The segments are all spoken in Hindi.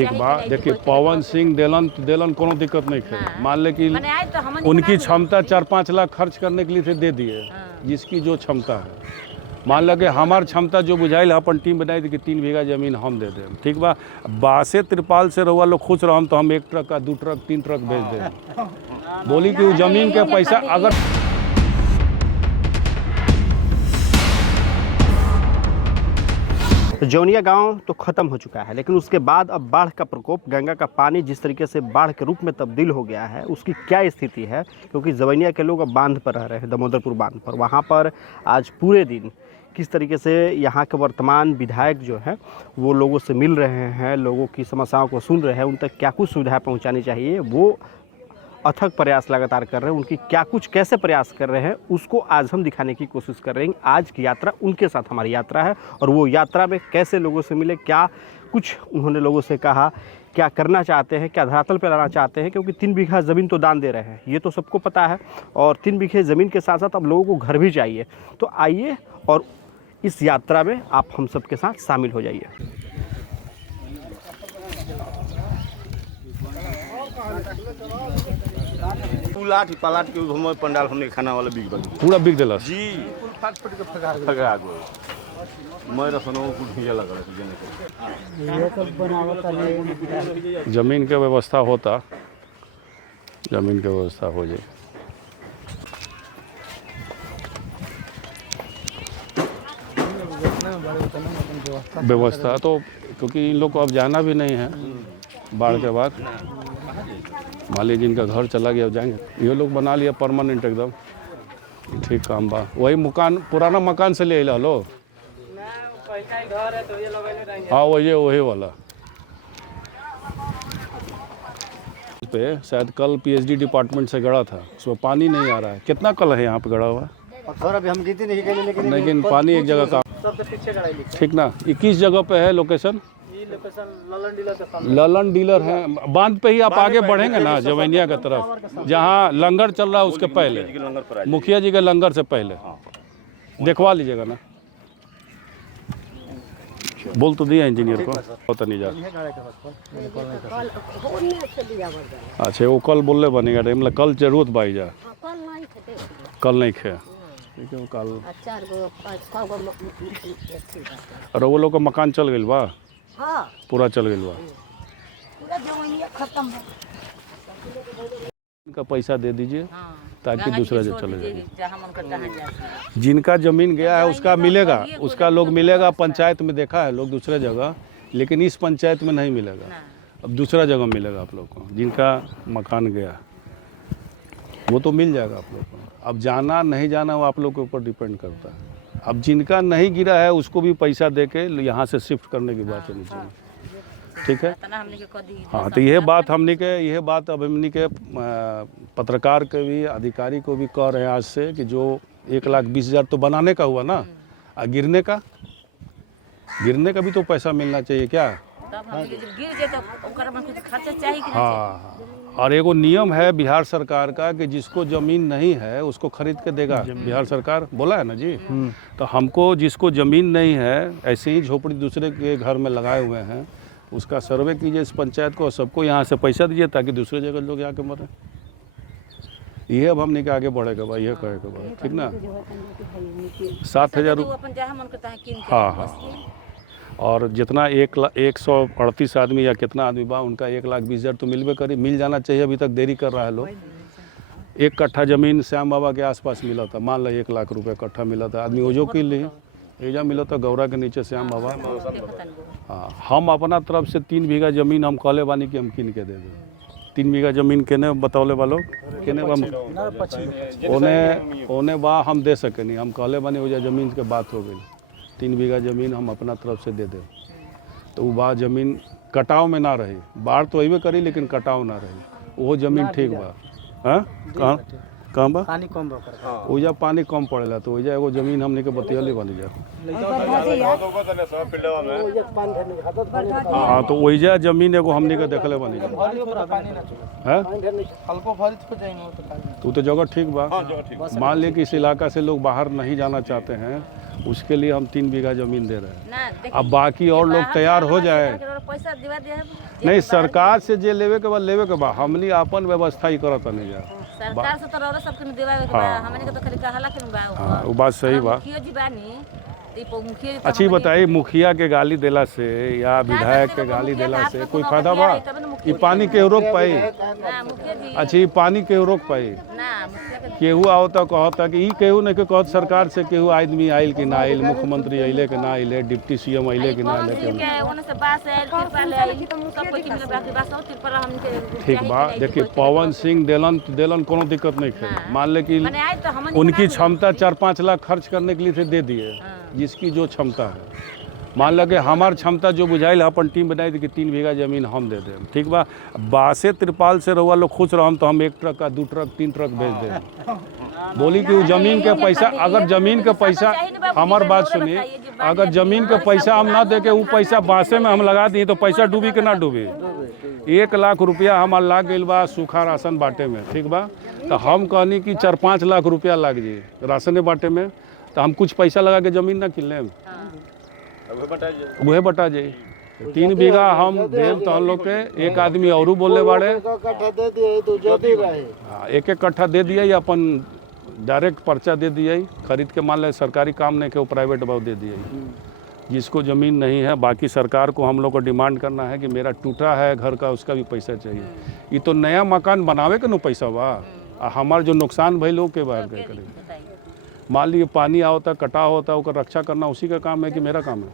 ठीक बा। देखिए पवन सिंह देलन कोनो दिक्कत नहीं है। मान ले कि उनकी क्षमता 4-5 लाख खर्च करने के लिए थे, दे दिए जिसकी जो क्षमता है। मान लगे हमार क्षमता जो बुझाइल अपन टीम बनाई थी कि 3 बीघा जमीन हम दे दें, ठीक बा। बासे त्रिपाल से रहुआ लोग खुश रहम तो हम 1 ट्रक का 2 ट्रक 3 ट्रक भेज दें। बोली कि जमीन के पैसा अगर जौनिया गांव तो ख़त्म हो चुका है, लेकिन उसके बाद अब बाढ़ का प्रकोप, गंगा का पानी जिस तरीके से बाढ़ के रूप में तब्दील हो गया है, उसकी क्या स्थिति है। क्योंकि जवैनिया के लोग अब बांध पर रह रहे हैं, दामोदरपुर बांध पर। वहाँ पर आज पूरे दिन किस तरीके से यहाँ के वर्तमान विधायक जो हैं वो लोगों से मिल रहे हैं, लोगों की समस्याओं को सुन रहे हैं, उन तक क्या कुछ सुविधाएँ पहुँचानी चाहिए वो अथक प्रयास लगातार कर रहे हैं। उनकी क्या कुछ कैसे प्रयास कर रहे हैं उसको आज हम दिखाने की कोशिश कर रहे हैं। आज की यात्रा उनके साथ हमारी यात्रा है, और वो यात्रा में कैसे लोगों से मिले, क्या कुछ उन्होंने लोगों से कहा, क्या करना चाहते हैं, क्या धरातल पर लाना चाहते हैं। क्योंकि 3 बीघा ज़मीन तो दान दे रहे हैं, ये तो सबको पता है, और 3 बीघे ज़मीन के साथ साथ अब लोगों को घर भी चाहिए। तो आइए और इस यात्रा में आप हम सब के साथ शामिल हो जाइए। लाठी पलाट के घुमो पंडाल हमने खाना वाला बिक बन पूरा बिक दिला जी फुल फाट फट के फगा गो मैं रसनो कुछ हिया लगा ये सब बनावत है। जमीन के व्यवस्था होता, जमीन के व्यवस्था हो जाए। व्यवस्था तो क्योंकि इन लोग को अब जाना भी नहीं है बाढ़ के बाद। मान लीजिए जिनका घर चला गया जाएंगे, ये लोग बना लिया परमानेंट एकदम, ठीक काम बा। वही मकान पुराना मकान से ले लो। हाँ वही वाला पे शायद कल पीएचडी डिपार्टमेंट से गड़ा था, उसमें पानी नहीं आ रहा है। कितना कल है यहाँ पे गड़ा हुआ? अभी हम जीते नहीं लेकिन पानी एक जगह का ठीक ना। 21 जगह पे है लोकेशन। ललन डीलर है बांध पे ही। आप आगे बढ़ेंगे ना जवैनिया की तरफ, जहाँ लंगर चल रहा है उसके पहले, मुखिया जी के लंगर से पहले देखवा लीजिएगा ना। बोल तो दिया इंजीनियर को, पता नहीं जा। अच्छा वो कल बोलले बनेगा, मतलब कल जरूरत बाई जा, कल नहीं खे कल। और वो लोग का मकान चल गई बा, पूरा चल गई बा। इनका पैसा दे दीजिए ताकि दूसरा जो चले जाए। जिनका जमीन गया है उसका मिलेगा, उसका लोग मिलेगा। पंचायत में देखा है लोग दूसरे जगह, लेकिन इस पंचायत में नहीं मिलेगा। अब दूसरा जगह मिलेगा आप लोग को। जिनका मकान गया वो तो मिल जाएगा आप लोग को। अब जाना नहीं जाना वो आप लोग के ऊपर डिपेंड करता है। अब जिनका नहीं गिरा है उसको भी पैसा दे के यहाँ से शिफ्ट करने की बात होनी चाहिए, ठीक है। हाँ तो यह बात हमने अब हमने के पत्रकार के भी अधिकारी को भी कह रहे हैं आज से कि जो 1,20,000 तो बनाने का हुआ ना, गिरने का भी तो पैसा मिलना चाहिए क्या। हाँ, और एगो नियम है बिहार सरकार का कि जिसको ज़मीन नहीं है उसको खरीद के देगा बिहार सरकार, बोला है ना जी। तो हमको जिसको ज़मीन नहीं है, ऐसे ही झोपड़ी दूसरे के घर में लगाए हुए हैं, उसका सर्वे कीजिए इस पंचायत को, सबको यहाँ से पैसा दीजिए ताकि दूसरे जगह लोग आके मरें। ये अब हमने के आगे बढ़ेगा भाई, यह कहेगा भाई, ठीक ना। 7,000 रुपये। हाँ। और जितना 138 आदमी या कितना आदमी बा, उनका 1,20,000 तो मिल जाना चाहिए। अभी तक देरी कर रहा है लोग। 1 कट्ठा ज़मीन श्याम बाबा के आसपास मिला था, मान लो 1 लाख रुपये कट्ठा मिला था। आदमी ओजो के लिए एजा मिला था गौरा के नीचे श्याम बाबा। हाँ, हम अपना तरफ से 3 बीघा ज़मीन हम कहले बानी कि हम किन के दे दें। 3 बीघा ज़मीन केने बतौले वालों केने ओने बा हम दे सके नहीं। हम कहले बानी ओजा ज़मीन के बात हो गई, 3 बीघा ज़मीन हम अपना तरफ से दे दें। तो वो बा ज़मीन कटाव में ना रही, बाढ़ तो अबे करी लेकिन कटाव ना रही, वो ज़मीन ठीक बा। हाँ कहाँ बा पानी कम बा, ओजा पानी कम पड़ेला तो ओजा एगो ज़मीन हमने के बतियले बनी जा। हाँ तो ओजा ज़मीन एगो हमने के देखले बनी जा। है तो जगह ठीक बा। मान ली कि इस इलाका से लोग बाहर नहीं जाना चाहते हैं उसके लिए हम 3 बीघा ज़मीन दे रहे हैं। ना देखिए, अब बाकी और लोग तैयार हो जाए। पैसा दिवा दे नहीं, सरकार से जे लेवे के बाद हमनी अपन व्यवस्था ही करत नहीं जा। सरकार से तो रोड सबके दिवावे के बा, हमने के तो खाली कहला के बा। हाँ, वो बात सही बा। मुखिया जी बानी तो मुखिया जी तो अच्छी हमनी- बताइए, मुखिया के गाली देला से या विधायक के गाली देला से कोई फायदा बा? ये पानी के रोक पाई? ना मुखिया जी अच्छा, ये पानी के रोक पाई? ना मुखिया के केहू आओ तो कहता कि ई केहू नहीं के कहत सरकार से केहू आदमी आइल कि ना आइल, मुख्यमंत्री अइले कि ना अइले, डिप्टी सीएम अइले कि ना अइले केहू नहीं। के ओने से बास आइल तिरपाल आइल सब कोई मिले बाकी बास और तिरपाल हमनी के ठीक बा। देखिए, पवन सिंह देलन कोनो दिक्कत नहीं है। मान ले कि माने आए तो हमनी उनकी क्षमता 4-5 लाख खर्च करने के लिए से दे दिए, जिसकी जो क्षमता है। मान लगे हमार क्षमता जो बुझाइल अपन टीम बनाई थी कि 3 बीघा जमीन हम दे दें, ठीक बा। बासे तिरपाल से रहुआ लोग खुश रहम तो हम 1 ट्रक का 2 ट्रक 3 ट्रक भेज दें। बोली कि वो जमीन के पैसा, अगर जमीन के पैसा, हमार बात सुनिए, अगर जमीन के पैसा हम ना दे के वो पैसा बासे में हम लगा दिए तो पैसा डूबी कि ना डूबी? 1 लाख रुपया हमार लाग गई बा सूखा राशन बांटे में, ठीक बा। तो हम कहनी कि 4-5 लाख रुपया लाग जी राशन बांटे में, तो हम कुछ पैसा लगा के जमीन ना किन लें, वह बटा जाए। 3 बीघा हम देम तो हम लोग के। एक आदमी और बोले बाड़े, हाँ, 1-1 कट्ठा दे दिया, अपन डायरेक्ट पर्चा दे दिया, खरीद के। मान ले सरकारी काम नहीं के वो प्राइवेट भाव दे दिया। जिसको ज़मीन नहीं है, बाकी सरकार को हम लोग को डिमांड करना है कि मेरा टूटा है घर का, उसका भी पैसा चाहिए। ये तो नया मकान बनावे के न पैसा बा, हमार जो नुकसान भइल हो के बाहर क्या करें। मान लीजिए पानी आवता, कटा होता, उसका रक्षा करना उसी का काम है कि मेरा काम है?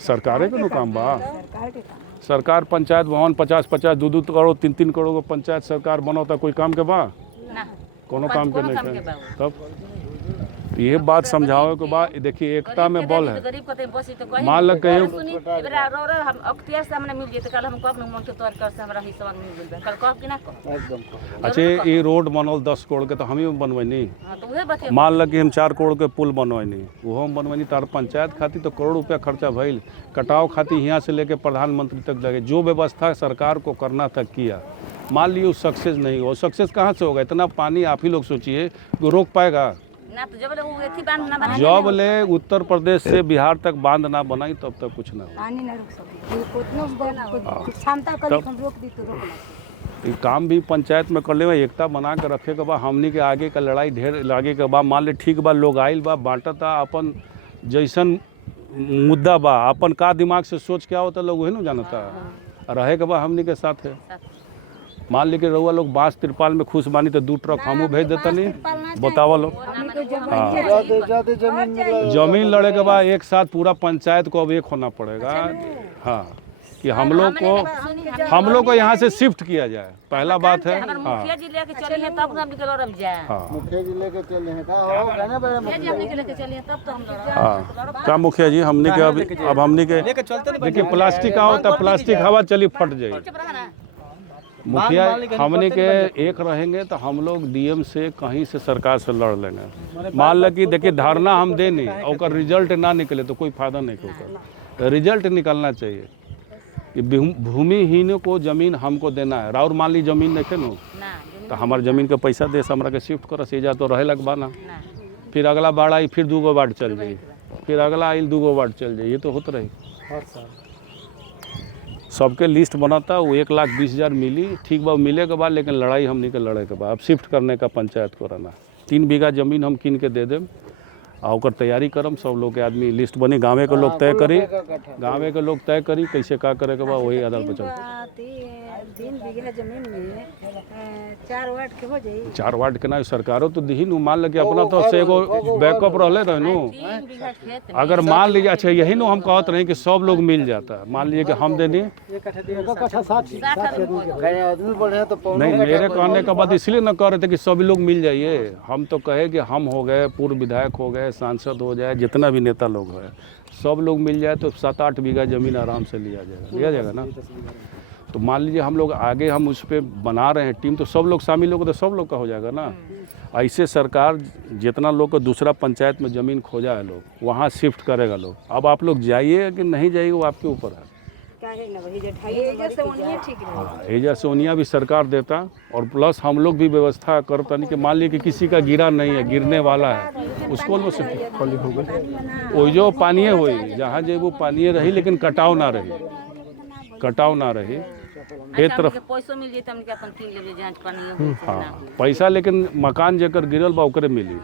सरकारे का काम बा। सरकार पंचायत भवन 50-50, 2-2 करोड़ 3-3 करोड़ का पंचायत सरकार बनौता, कोई काम के बा? ना कोनो काम के नहीं काम के है। बा। तब ये बात समझावे के बाद देखिए, एकता में बल है। गरीब को तो बसी तो कहीं मान लो कहीं सुनी एबरा रो हम अख्तियार से हमने मिल जेते, कल हम कब मन के तौर कर से हमरा हिस्सा मिल गेल, कल कब कि ना कब एकदम। अच्छा, ये रोड बनल 10 करोड़ के, तो हम ही बनवैनी। हां तो उहे बते मान ल कि हम 4 करोड़ के पुल बनवैनी, वो हम बनवैनी। तार पंचायत खातिर तो करोड़ रुपया खर्चा भइल, कटाव खातिर यहाँ से लेके प्रधानमंत्री तक लगे, जो व्यवस्था सरकार को करना था किया। मान लीजिए वो सक्सेस नहीं हो, सक्सेस कहाँ से होगा? इतना पानी आप ही लोग सोचिए, रोक पाएगा? ना तो जब ले वो एथी बांध ना बना, जब ले उत्तर प्रदेश से बिहार तक बांध ना बनाई तब तक कुछ ना हो। पानी ना रुक सके उतना क्षमता कर हम रोक दी तो रोक ना। ये काम भी पंचायत में कर ले, एकता बना के रखे के बाद हमनी के आगे का लड़ाई ढेर लागे के बाद मान ले ठीक बा, लोग आइल बा बांटता, अपन जैसन मुद्दा बा, अपन का दिमाग से सोच क्या होता लोग वही ना जानता रहे के बाद हमनी के साथ है। मान ली कि रहुआ लोग बांस तिरपाल में खुश बानी तो 2 ट्रक हमू भेज देता नहीं, बतावा लोग। जमीन लड़े के बाद एक साथ पूरा पंचायत को अब एक होना पड़ेगा। हाँ, कि हम लोग को यहाँ से शिफ्ट किया जाए, पहला बात है। हाँ मुखिया जी लेके चली है तब हम निकल रब जाए। हाँ मुखिया जी लेके चले हैं का हो गाना बड़ा मुखिया जी हमने के लेके चली है तब तो हम लड़। हाँ, का मुखिया जी हमने के अब हमने के देखिए, प्लास्टिक का होता, प्लास्टिक हवा चली फट जाए। मुखिया हमने के एक रहेंगे तो हम लोग डीएम से कहीं से सरकार से लड़ लेंगे। मान ल कि देखिए, धारणा हम दे नहीं और रिजल्ट ना निकले तो कोई फायदा नहीं होगा। रिजल्ट निकलना चाहिए कि भूमिहीनों को जमीन हमको देना है। और मान ली जमीन नहीं नो तो हमारे जमीन के पैसा दे, हमरा के शिफ्ट कर से जा तो रहे लग बाना। फिर अगला बाढ़ आई, फिर 2 वार्ड चल जाए, फिर अगला आई 2 वार्ड चल जाए, ये तो होता रही। सबके लिस्ट बनाता, वो 1,20,000 मिली, ठीक बा, मिले के बाद लेकिन लड़ाई हमनी के लड़े के बाद अब शिफ्ट करने का पंचायत को रहना। 3 बीघा जमीन हम किन के दे देम और ओकर तैयारी करम। सब लोग के आदमी लिस्ट बनी, गाँव के लोग तय करी, गाँव के लोग तय करी कैसे का करे के बाद वही आधार पर चल। 3 बीघा जमीन में 4 वार्ड के हो जाई। 4 वार्ड के ना सरकारों तो दी नु, मान लगे अपना तो से एगो बैकअप रहले रहे नु। 3 बीघा खेत में अगर मान लीजिए, अच्छा यही नु हम कहत रहे कि सब लोग मिल जाता, मान लीजिए कि हम देनी कट्ठा 60 आदमी बढ़े हैं तो पौने नहीं, मेरे कहने का बात इसलिए न कह रहे थे कि सभी लोग मिल जाइए। हम तो कहे कि हम हो गए, पूर्व विधायक हो गए, सांसद हो जाए, जितना भी नेता लोग है, सब लोग मिल जाए तो 7-8 बीघा जमीन आराम से लिया जाएगा ना। तो मान लीजिए हम लोग आगे हम उस पर बना रहे हैं टीम, तो सब लोग शामिल होगा तो सब लोग का हो जाएगा ना। ऐसे सरकार जितना लोग को दूसरा पंचायत में ज़मीन खोजा है लोग वहाँ शिफ्ट करेगा लोग। अब आप लोग जाइए कि नहीं जाइए वो आपके ऊपर है। एजा सोनिया भी सरकार देता और प्लस हम लोग भी व्यवस्था करता नहीं कि मान लीजिए कि किसी का गिरा नहीं है, गिरने वाला है, उसको वो वो जो पानी हुई जहाँ जो वो पानी रही लेकिन कटाव ना रही, कटाव ना रही एक तरफ। पैसों मिल जाए अपन किन लेबे जांच पानी हाँ पैसा लेकिन मकान जेकर गिरल बा ओकरे मिली।